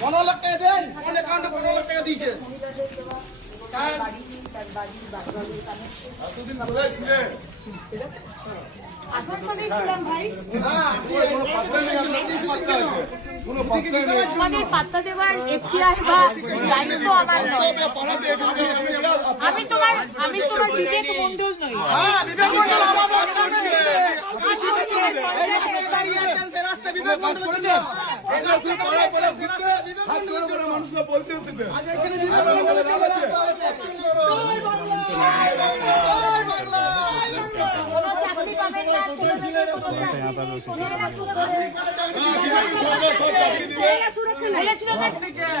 পনেরো লাখ টাকা দেন কোন অ্যাকাউন্টে পনেরো লাখ টাকা না। তোমাদের পাত্তা দেওয়ার এখতিয়ার বা দায়িত্ব আমার আমি তোমার আমি তোমার বিবেক মন্ডল নই হ্যাঁ, বিবেক মন্ডল আমার বলতে ছেলে।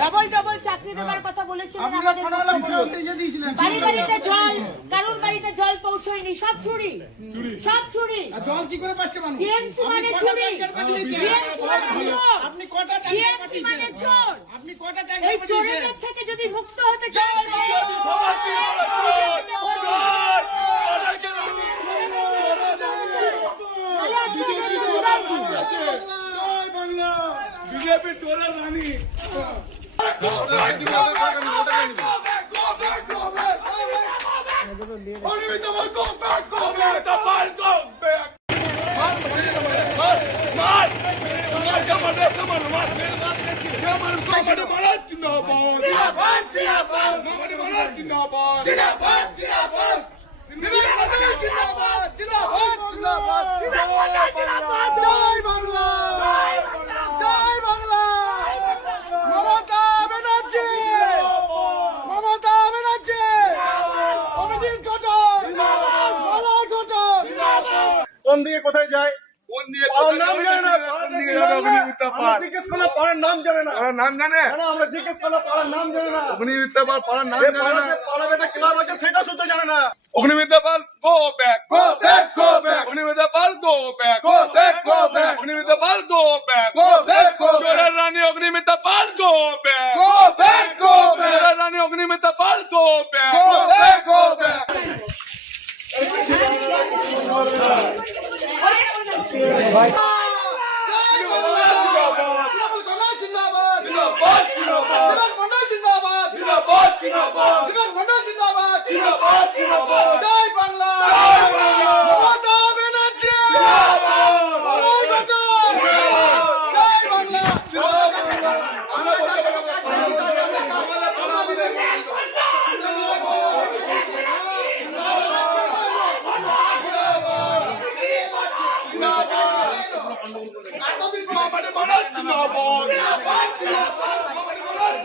ডবল ডবল চাকরি দেওয়ার কথা বলেছিলেন আমাদের পনেরো লাখ টাকা দিয়ে দিয়েছিলেন। বাড়ি বাড়িতে জল কারণ বাড়িতে জল পৌঁছয়নি সব চুরি সব চুরি জল কি করে পাচ্ছে মানুষ? টিএমসি মানে চুরি টিএমসি মানে চোর আপনি কটা ট্যাঙ্কার মানে চোর আপনি কটা ট্যাঙ্কার এই? চোরেদের থেকে যদি মুক্ত হতে চান বিজেপি চোরের রানী জয় বাংলা! জয় বাংলা! মমতা কোন দিকে কোথায় যায়? কোন দিয়ে পাড়ার নাম জানে না কোন পাড়ার দিকে নাম যাবে না। অগ্নিমিত্রা আমরা পাল জিজ্ঞেস করলাম পাড়ার নাম জানে না পাড়ার নাম জানে না, না, আমরা জিজ্ঞেস করলাম পাড়ার নাম জানে না অগ্নিমিত্রা পাল পাড়ার নাম এই জানে পাড়াতে না পাড়াতে একটা ক্লাব আছে সেটা শুদ্ধ জানে না Agnimitra Paul go back go back go back Agnimitra Paul go back go back go back Agnimitra Paul go back go back go চোরের রানী Agnimitra Paul go back go back go back চোরের রানী Agnimitra Paul go back go back go back জয় জিন্দাবাদ! মমতা ব্যানার্জি! মলয় ঘটক! জয় বাংলা! জয় বাংলা! জয় বাংলা! জয় বাংলা! মমতা ব্যানার্জি! মমতা ব্যানার্জি!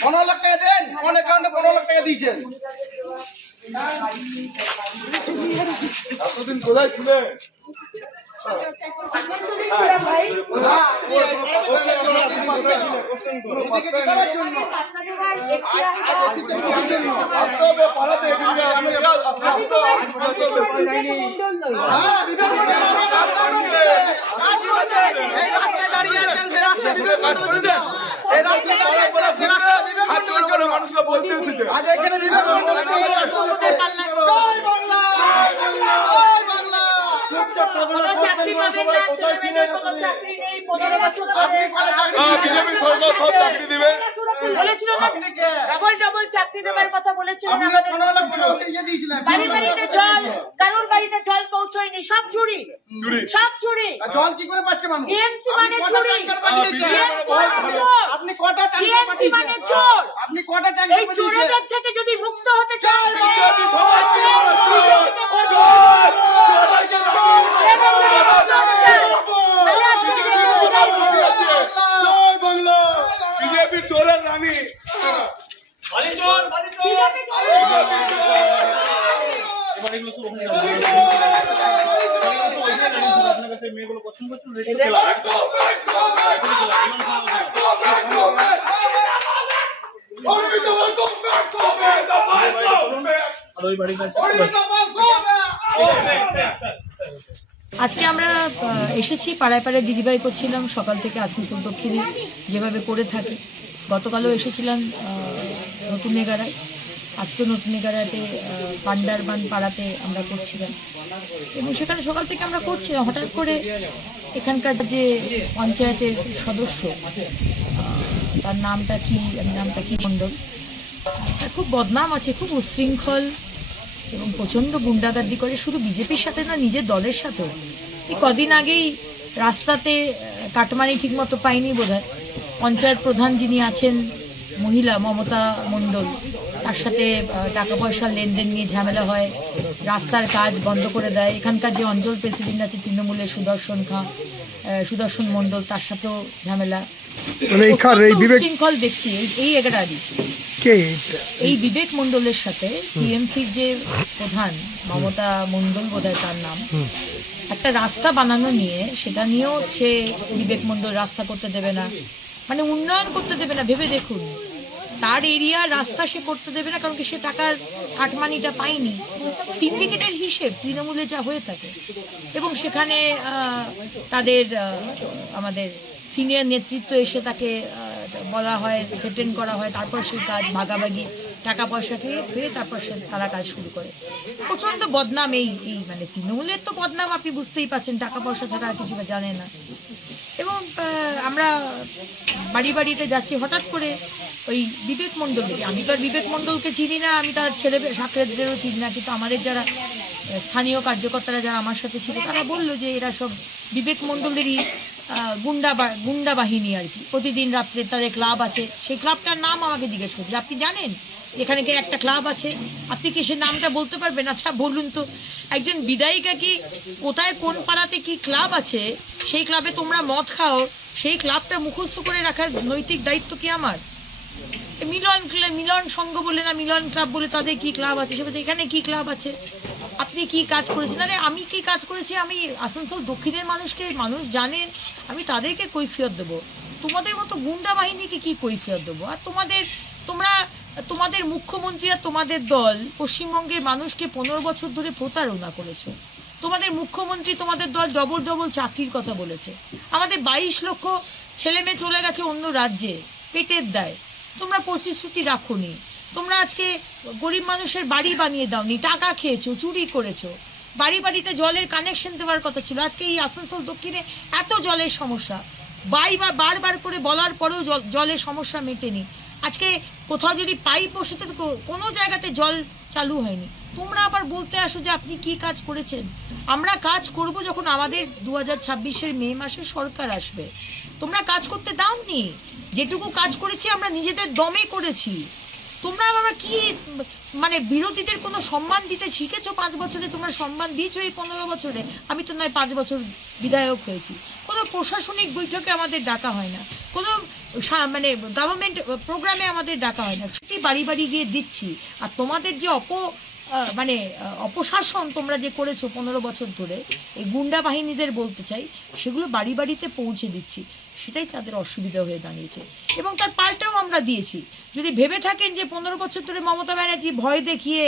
পনেরো লাখ। টাকা দেন কোন অ্যাকাউন্টে পনেরো লাখ টাকা দিয়েছেন এতদিন কোথায় ছিলে? মানুষকে বলতে আজ এখানে বিবেক মন্ডল ছিল। জয় বাংলা! জয় বাংলা! কোনো চাকরি পাবেন না ছেলেমেয়েদের কোনো চাকরি নেই পনেরো বছর ধরে হ্যাঁ বিজেপি সরকার সব চাকরি দিবে বলেছিল না আপনি কে? ডবল ডবল চাকরি কথা বলেছিলেন। বাড়ি জল কারণ বাড়িতে জল পৌঁছয়নি সব চুরি। সব চুরি। জল কি করে পাচ্ছে মানুষ? টিএমসি মানে চুরি। মানে চোর। আপনি কটা মানে চোর। আপনি কটা এই? চোরেদের থেকে যদি মুক্ত হতে চান জয় বাংলা বিজেপি চোরের রানী আজকে আমরা এসেছি পাড়ায় পাড়ায় দিদিভাই করছিলাম সকাল থেকে আসানসোল দক্ষিণে যেভাবে করে থাকি। গতকালও এসেছিলাম আহ, নতুন এগারায় আজকে নতুন এগারাতে পান্ডারবান পাড়াতে আমরা করছিলাম। এবং সেখানে সকাল থেকে আমরা করছিলাম। হঠাৎ করে এখানকার যে পঞ্চায়েতের সদস্য তার নামটা কি নামটা কি মণ্ডল তার খুব বদনাম আছে, খুব উশৃঙ্খল এবং প্রচণ্ড গুন্ডাগার্দি করে। শুধু বিজেপির সাথে না, নিজের দলের সাথেও। এই কদিন আগেই রাস্তাতে কাটমানি ঠিকমতো পাইনি বোধ পঞ্চায়েত প্রধান যিনি আছেন মহিলা মমতা মণ্ডল তার সাথে টাকা পয়সার লেনদেন নিয়ে ঝামেলা হয় রাস্তার কাজ বন্ধ করে দেয়। এখানকার যে অঞ্চল প্রেসিডেন্ট আছে তৃণমূলের সুদর্শন খাঁ সুদর্শন মণ্ডল তার সাথেও ঝামেলা। মানে বিবেক উশৃঙ্খল ব্যক্তি এই- কে? এই বিবেক মণ্ডলের সাথে টিএমসির যে প্রধান মমতা মণ্ডল বোধহয় তার নাম একটা রাস্তা বানানো নিয়ে সেটা নিয়েও সে বিবেক মণ্ডল রাস্তা করতে দেবে না। মানে উন্নয়ন করতে দেবে না ভেবে দেখুন। তার এরিয়া রাস্তা সে করতে দেবে না, কারণ কি সে টাকার কাটমানিটা পায়নি। সিন্ডিকেটের হিসেব তৃণমূলে যা হয়ে থাকে। এবং সেখানে তাদের আমাদের সিনিয়র নেতৃত্ব এসে তাকে বলা হয় থ্রেটেন করা হয়। তারপর সেই কাজ ভাগাভাগি, টাকা পয়সা খেয়ে ফিরে তারপর সে, তারা কাজ শুরু করে। প্রচণ্ড বদনাম এই এই মানে তৃণমূলের তো বদনাম, আপনি বুঝতেই পারছেন, টাকা পয়সা ছাড়া কিছু জানে না। এবং আমরা বাড়ি বাড়িতে যাচ্ছি, হঠাৎ করে ওই বিবেক মণ্ডলকে আমি তো আর বিবেক মণ্ডলকে চিনি না, আমি তার ছেলে সাকরেদেরও চিনি না, কিন্তু আমাদের যারা স্থানীয় কার্যকর্তারা যারা আমার সাথে ছিল, তারা বলল যে এরা সব বিবেক মণ্ডলেরই গুন্ডা গুন্ডা বাহিনী আর কি। প্রতিদিন রাত্রে তাদের ক্লাব আছে। সেই ক্লাবটার নাম আমাকে জিজ্ঞেস করছে, আপনি জানেন? এখানে কি একটা ক্লাব আছে? আপনি কি সে নামটা বলতে পারবেন? আচ্ছা বলুন তো। একজন বিদায়িকা কি কোথায়, কোন পাড়াতে কি ক্লাব আছে? সেই ক্লাবে তোমরা মদ খাও, সেই ক্লাবটা মুখস্থ করে রাখার নৈতিক দায়িত্ব কি আমার? মিলন মিলন সংঘ বলে না, মিলন ক্লাব বলে তাদের কি ক্লাব আছে? সে এখানে কি ক্লাব আছে? আপনি কি কাজ করেছেন? আরে আমি কি কাজ করেছি? আমি আসানসোল দক্ষিণের মানুষকে, মানুষ জানেন আমি তাদেরকে কৈফিয়ত দেবো। তোমাদের মতো গুন্ডা বাহিনীকে কি কৈফিয়ত দেবো? আর তোমাদের, তোমরা, তোমাদের মুখ্যমন্ত্রী আর তোমাদের দল পশ্চিমবঙ্গের মানুষকে পনেরো বছর ধরে প্রতারণা করেছ। তোমাদের মুখ্যমন্ত্রী, তোমাদের দল ডবল ডবল চাকরির কথা বলেছে। আমাদের বাইশ লক্ষ ছেলেমেয়ে চলে গেছে অন্য রাজ্যে, পেটের দায়। তোমরা প্রতিশ্রুতি রাখো নি তোমরা আজকে গরিব মানুষের বাড়ি বানিয়ে দাওনি, টাকা খেয়েছো, চুরি করেছ। বাড়ি বাড়িতে জলের কানেকশন দেওয়ার কথা ছিল। আজকে এই আসানসোল দক্ষিণে এত জলের সমস্যা। বাই বা বারবার করে বলার পরেও জলের সমস্যা মেটেনি। আজকে কোথাও যদি পাইপ বসে তো কো- কোনো জায়গাতে জল চালু হয়নি। তোমরা আবার বলতে আসো যে আপনি কি কাজ করেছেন। আমরা কাজ করব যখন আমাদের দু হাজার ছাব্বিশের মে মাসে সরকার আসবে। তোমরা কাজ করতে দাওনি? যেটুকু কাজ করেছি আমরা নিজেদের দমে করেছি। তোমরা আবার কি মানে বিরোধীদের কোনো সম্মান দিতে শিখেছো পাঁচ বছরে? তোমরা সম্মান দিয়েছ এই পনেরো বছরে? আমি তো নয়, পাঁচ বছর বিধায়ক হয়েছি। কোনো প্রশাসনিক বৈঠকে আমাদের ডাকা হয় না। কোনো মানে গভর্নমেন্ট প্রোগ্রামে আমাদের ডাকা হয় না। সত্যি বাড়ি বাড়ি গিয়ে দিচ্ছি। আর তোমাদের যে অপ মানে অপশাসন তোমরা যে করেছ পনেরো বছর ধরে, এই গুন্ডা বাহিনীদের বলতে চাই, সেগুলো বাড়ি বাড়িতে পৌঁছে দিচ্ছি। সেটাই তাদের অসুবিধা হয়ে দাঁড়িয়েছে। এবং তার পাল্টাও আমরা দিয়েছি। যদি ভেবে থাকেন যে পনেরো বছর ধরে মমতা ব্যানার্জি ভয় দেখিয়ে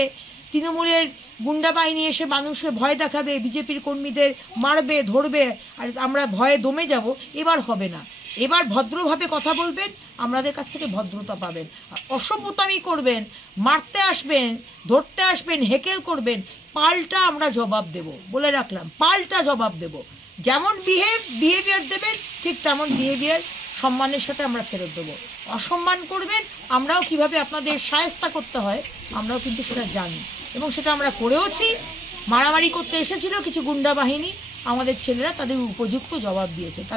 তৃণমূলের গুন্ডা বাহিনী এসে মানুষকে ভয় দেখাবে, বিজেপির কর্মীদের মারবে, ধরবে, আর আমরা ভয়ে দমে যাব, এবার হবে না। এবার ভদ্রভাবে কথা বলবেন, আমাদের কাছ থেকে ভদ্রতা পাবেন। অসভ্যতামি করবেন, মারতে আসবেন, ধরতে আসবেন, হেকেল করবেন, পাল্টা আমরা জবাব দেব। বলে রাখলাম, পাল্টা জবাব দেব। যেমন বিহেভ বিহেভিয়ার দেবেন, ঠিক তেমন বিহেভিয়ার সম্মানের সাথে আমরা ফেরত দেবো। অসম্মান করবেন, আমরাও কীভাবে আপনাদের সায়স্তা করতে হয়, আমরাও কিন্তু সেটা জানি। এবং সেটা আমরা করেওছি। মারামারি করতে এসেছিল কিছু গুন্ডা বাহিনী, আমাদের ছেলেরা তাদের উপযুক্ত জবাব দিয়েছে।